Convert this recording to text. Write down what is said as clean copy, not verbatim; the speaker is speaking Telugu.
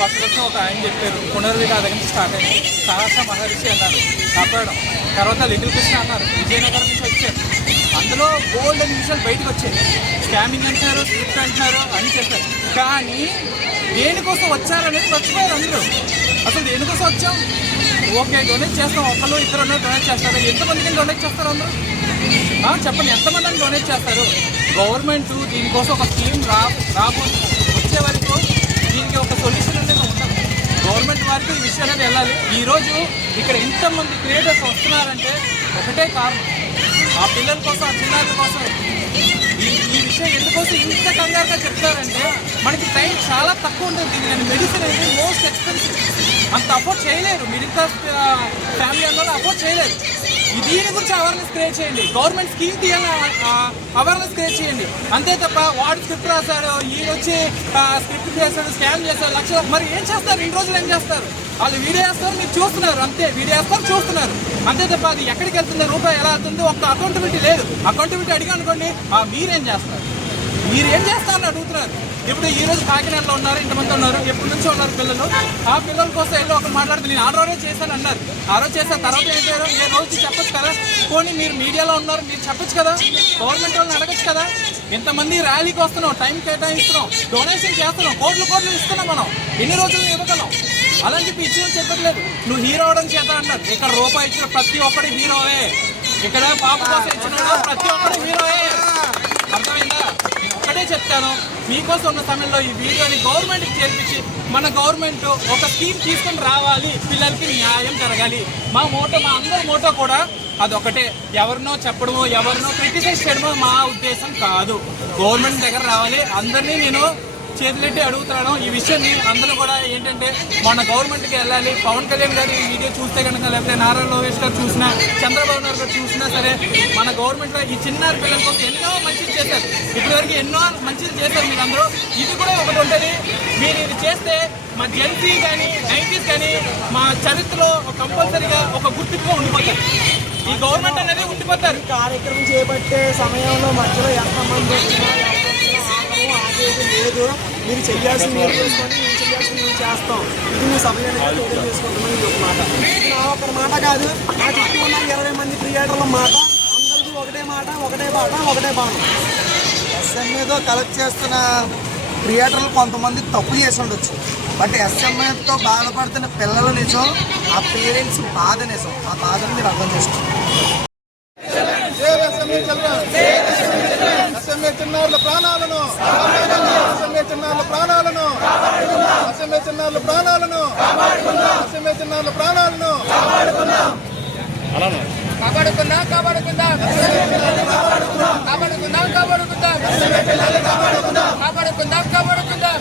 ఫస్ట్ వచ్చిన ఒక ఆయన చెప్పారు, పునర్విగా దగ్గర నుంచి స్టార్ట్ అయింది. సహర్ష మహర్షి అన్నారు కాపాడడం, తర్వాత లిటిల్ కృష్ణ అన్నారు, విజయనగరం నుంచి వచ్చారు. అందులో గోల్డ్ విషయాలు బయటకు వచ్చాయి. స్కామింగ్ అంటున్నారు, స్క్రిప్ట్ అంటున్నారు అని చెప్పారు. కానీ దేనికోసం వచ్చారనేది మర్చిపోయారు అందరూ. అసలు దేనికోసం వచ్చాం? ఓకే, డొనేట్ చేస్తాం, ఒకళ్ళు ఇద్దరు డొనేట్ చేస్తారు. ఎంతమందికి డొనేట్ చేస్తారు అందరూ? చెప్పండి, ఎంతమందిని డొనేట్ చేస్తారు? గవర్నమెంట్ దీనికోసం ఒక స్కీమ్ వచ్చే వరకు దీనికి ఒక సొల్యూషన్ అనేది ఉంటుంది. గవర్నమెంట్ వారికి ఈ విషయం అనేది వెళ్ళాలి. ఈరోజు ఇక్కడ ఇంతమంది క్రియేటర్స్ వస్తున్నారంటే ఒకటే కారణం, ఆ పిల్లల కోసం, ఆ చిన్నారుల కోసం. ఈ విషయం ఎందుకోసం ఇంత కంగారుగా చెప్తారంటే మనకి టైం చాలా తక్కువ ఉంటుంది. దీని మెడిసిన్ అనేది మోస్ట్ ఎక్స్పెన్సివ్, అంత అఫోర్డ్ చేయలేరు. మిడిల్ క్లాస్ ఫ్యామిలీ అందరూ అఫోర్డ్ చేయలేరు. దీని గురించి అవేర్నెస్ క్రియేట్ చేయండి. గవర్నమెంట్ స్కీమ్ తీయాలని అవేర్నెస్ క్రియేట్ చేయండి. అంతే తప్ప వాడు స్క్రిప్ట్ రాశాడు, ఈయన వచ్చి స్క్రిప్ట్ చేశాడు, స్కామ్ చేశాడు, లక్షలు. మరి ఏం చేస్తారు? 2 రోజులు ఏం చేస్తారు? వాళ్ళు వీడియో వేస్తారు, మీరు చూస్తున్నారు అంతే. వీడియో వేస్తారు, చూస్తున్నారు అంతే తప్ప అది ఎక్కడికి వెళ్తుంది, రూపాయి ఎలా వెళ్తుంది, ఒక్క అకౌంటబిలిటీ లేదు. అకౌంటబిలిటీ అడిగా అనుకోండి, మీరేం చేస్తారు? మీరేం చేస్తారని అడుగుతున్నారు. ఇప్పుడు ఈ రోజు కాకినాడలో ఉన్నారు, ఇంతమంది ఉన్నారు, ఎప్పటి నుంచో ఉన్నారు పిల్లలు. ఆ పిల్లల కోసం వెళ్ళి ఒకరు మాట్లాడుతుంది, నేను 6 రోజే చేశాను అన్నారు. 6 రోజు చేశాను, తర్వాత ఏం చేయడం? ఏ రోజు చెప్పచ్చు కదా. పోనీ మీరు మీడియాలో ఉన్నారు, మీరు చెప్పచ్చు కదా, గవర్నమెంట్ వాళ్ళని అడగచ్చు కదా. ఇంతమంది ర్యాలీకి వస్తున్నాం, టైం కేటాయిస్తున్నాం, డొనేషన్ చేస్తున్నాం, కోట్లు ఇస్తున్నాం. మనం ఎన్ని రోజులు ఇవ్వగలం? అలా చెప్పి ఇచ్చిన చెప్పట్లేదు. నువ్వు హీరో అవడం చేత అన్నారు. ఇక్కడ రూపాయి ఇచ్చిన ప్రతి ఒక్కటి హీరోవే. ఇక్కడ పాప కోసం ఇచ్చిన ప్రతి ఒక్కటి హీరోయే. అర్థమైందా? నేను ఒక్కటే చెప్తాను, మీకోసం ఉన్న సమయంలో ఈ వీడియోని గవర్నమెంట్కి చేర్పించి మన గవర్నమెంట్ ఒక స్కీమ్ తీసుకొని రావాలి, పిల్లలకి న్యాయం జరగాలి. మా అందరి మోటో కూడా అదొకటే. ఎవరినో చెప్పడమో, ఎవరినో క్రిటిసైజ్ చేయడమో మా ఉద్దేశం కాదు. గవర్నమెంట్ దగ్గర రావాలి. అందరినీ నేను చేతులెట్టి అడుగుతున్నాను ఈ విషయాన్ని. అందరూ కూడా ఏంటంటే మన గవర్నమెంట్కి వెళ్ళాలి. పవన్ కళ్యాణ్ గారు ఈ వీడియో చూస్తే కనుక, లేకపోతే నారా లోకేష్ గారు చూసినా, చంద్రబాబు నాయుడు గారు చూసినా సరే, మన గవర్నమెంట్లో ఈ చిన్నారి పిల్లల కోసం ఎన్నో మంచిది చేశారు. ఇప్పటివరకు ఎన్నో మంచిది చేశారు మీరు అందరూ. ఇది కూడా ఒకటి ఉంటుంది, మీరు ఇది చేస్తే మా జెన్సీ కానీ 90s కానీ మా చరిత్రలో కంపల్సరీగా ఒక గుర్తింపుగా ఉండిపోతారు. ఈ గవర్నమెంట్ అనేది ఉండిపోతారు. కార్యక్రమం చేపట్టే సమయంలో మధ్యలో ఎంతమంది లేదు, మీరు చేయాల్సింది మీరు చేసుకోండి, మేము చేయాల్సింది మేము చేస్తాం. ఇది మీ సమయానికి తెలియజేసుకుంటున్నాను. ఒక మాట, నా ఒక మాట కాదు, నా చుట్టూ ఉన్న 20 మంది క్రియేటర్ల మాట, అందరికీ ఒకటే మాట, ఒకటే పాట, ఒకటే బాణం. ఎస్ఎంఏతో కలెక్ట్ చేస్తున్న క్రియేటర్లు కొంతమంది తప్పు చేసి ఉండొచ్చు. బట్ ఎస్ఎంఏతో బాధపడుతున్న పిల్లల నిజం, ఆ పేరెంట్స్ బాధ నిజం. ఆ బాధను మీరు అర్థం చేసుకోండి. చిన్నారుల ప్రాణాలను, చిన్నారుల ప్రాణాలను, చిన్నారుల ప్రాణాలను, చిన్నారుల ప్రాణాలను కాపాడుకుందాం, కాపాడుకుందాం, కాపాడుకుందాం, కాపాడుకుందాం, కాపాడుకుందాం, కాపాడుకుందాం.